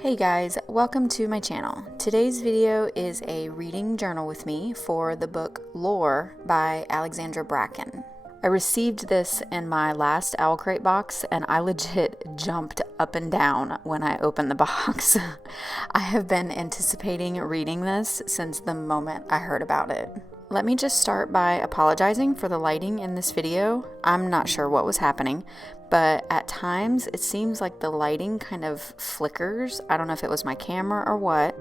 Hey guys, welcome to my channel. Today's video is a reading journal with me for the book Lore by Alexandra Bracken. I received this in my last Owl Crate box and I legit jumped up and down when I opened the box. I have been anticipating reading this since the moment I heard about it. Let me just start by apologizing for the lighting in this video. I'm not sure what was happening, but at times it seems like the lighting kind of flickers. I don't know if it was my camera or what.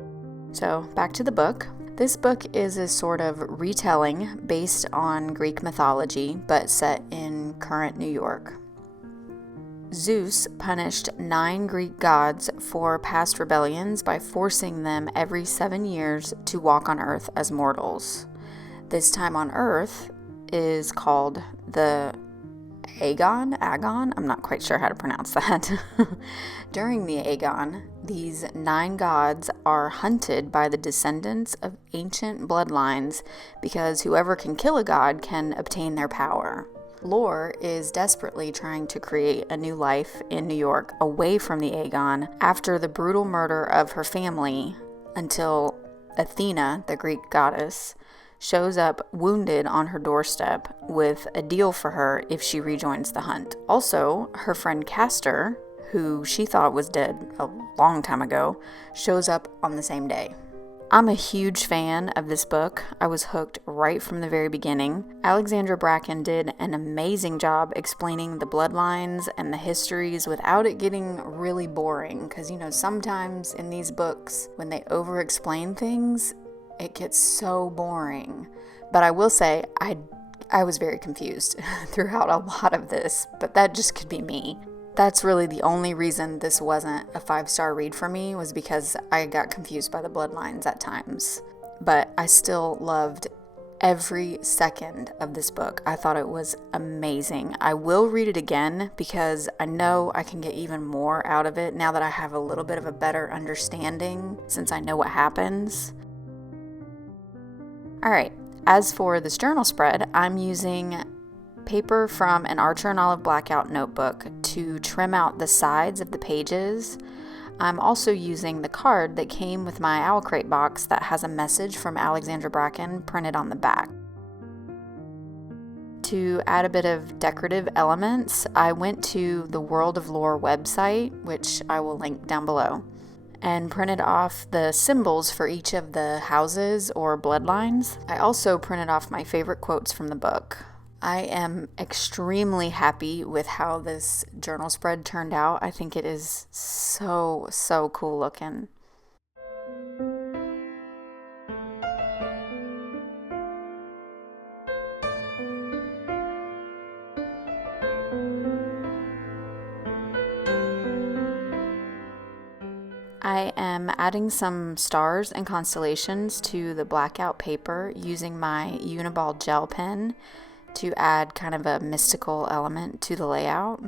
So back to the book. This book is a sort of retelling based on Greek mythology, but set in current New York. Zeus punished 9 Greek gods for past rebellions by forcing them every 7 years to walk on Earth as mortals. This time on Earth is called the Agon? I'm not quite sure how to pronounce that. During the Agon, these 9 gods are hunted by the descendants of ancient bloodlines because whoever can kill a god can obtain their power. Lore is desperately trying to create a new life in New York away from the Agon after the brutal murder of her family until Athena, the Greek goddess, shows up wounded on her doorstep with a deal for her if she rejoins the hunt. Also, her friend Castor, who she thought was dead a long time ago, shows up on the same day. I'm a huge fan of this book. I was hooked right from the very beginning. Alexandra Bracken did an amazing job explaining the bloodlines and the histories without it getting really boring, because sometimes in these books, when they over-explain things, it gets so boring. But I will say, I was very confused throughout a lot of this, but that just could be me. That's really the only reason this wasn't a 5-star read for me, was because I got confused by the bloodlines at times. But I still loved every second of this book. I thought it was amazing. I will read it again because I know I can get even more out of it now that I have a little bit of a better understanding since I know what happens. Alright, as for this journal spread, I'm using paper from an Archer and Olive Blackout notebook to trim out the sides of the pages. I'm also using the card that came with my Owl Crate box that has a message from Alexandra Bracken printed on the back. To add a bit of decorative elements, I went to the World of Lore website, which I will link down below, and printed off the symbols for each of the houses or bloodlines. I also printed off my favorite quotes from the book. I am extremely happy with how this journal spread turned out. I think it is so cool looking. I am adding some stars and constellations to the blackout paper using my Uniball gel pen to add kind of a mystical element to the layout.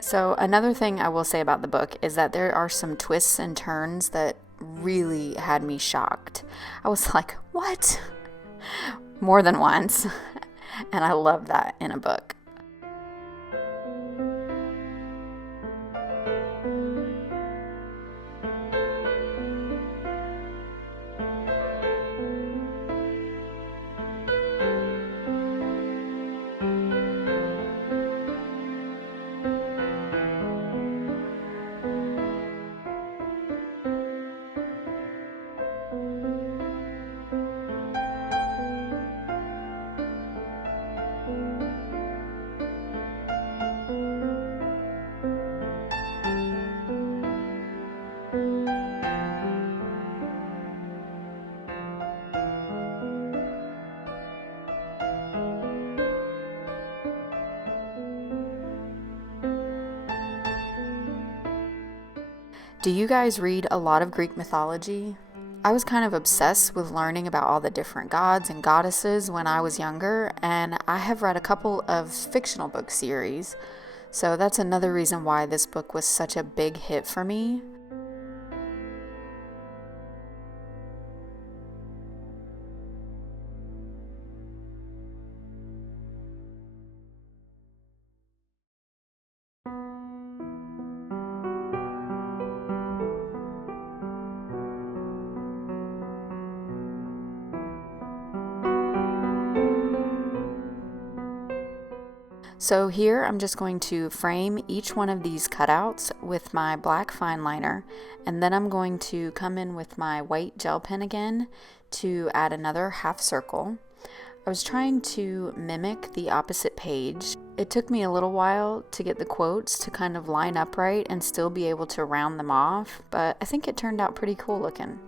So another thing I will say about the book is that there are some twists and turns that really had me shocked. I was like, what? More than once. And I love that in a book. Do you guys read a lot of Greek mythology? I was kind of obsessed with learning about all the different gods and goddesses when I was younger, and I have read a couple of fictional book series, so that's another reason why this book was such a big hit for me. So here I'm just going to frame each one of these cutouts with my black fine liner, and then I'm going to come in with my white gel pen again to add another half circle. I was trying to mimic the opposite page. It took me a little while to get the quotes to kind of line up right and still be able to round them off, but I think it turned out pretty cool looking.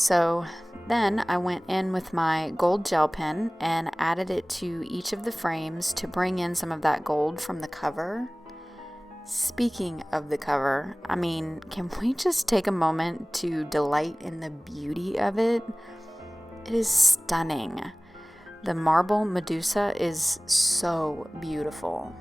So then I went in with my gold gel pen and added it to each of the frames to bring in some of that gold from the cover. Speaking of the cover, I mean, can we just take a moment to delight in the beauty of it? It is stunning. The marble Medusa is so beautiful.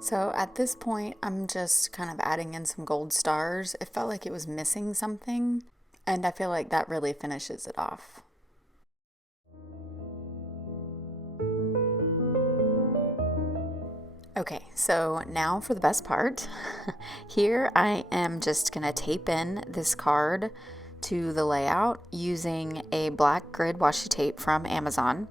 So at this point, I'm just kind of adding in some gold stars. It felt like it was missing something, and I feel like that really finishes it off. Okay, so now for the best part. Here I am just gonna tape in this card to the layout using a black grid washi tape from Amazon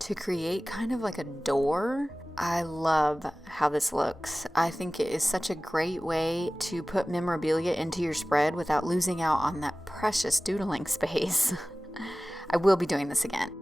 to create kind of like a door. I love how this looks. I think it is such a great way to put memorabilia into your spread without losing out on that precious doodling space. I will be doing this again.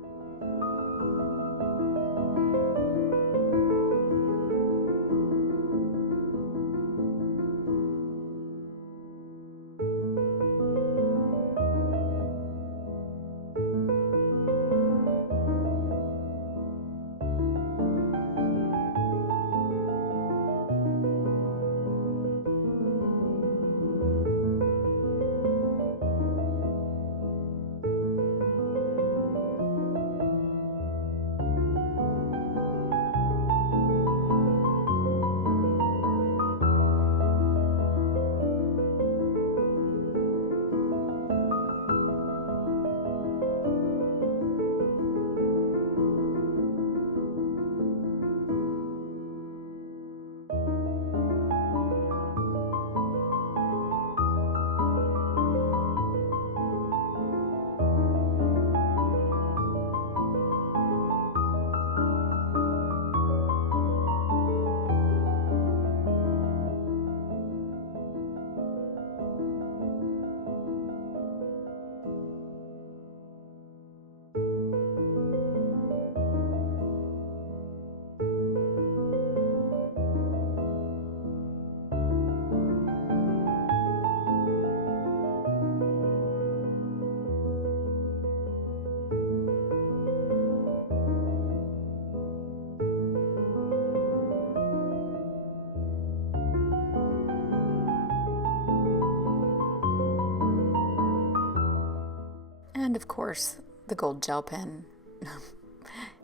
And of course, the gold gel pen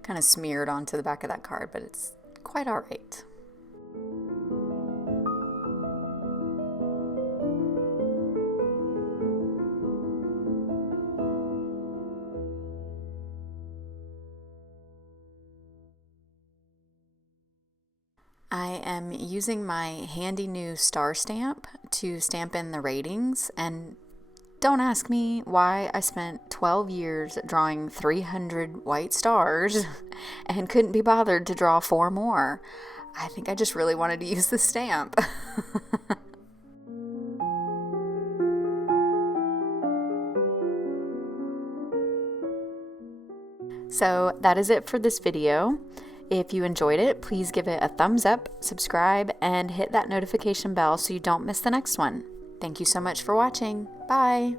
kind of smeared onto the back of that card, but it's quite all right. I am using my handy new star stamp to stamp in the ratings, and don't ask me why I spent 12 years drawing 300 white stars and couldn't be bothered to draw 4 more. I think I just really wanted to use the stamp. So that is it for this video. If you enjoyed it, please give it a thumbs up, subscribe, and hit that notification bell so you don't miss the next one. Thank you so much for watching. Bye!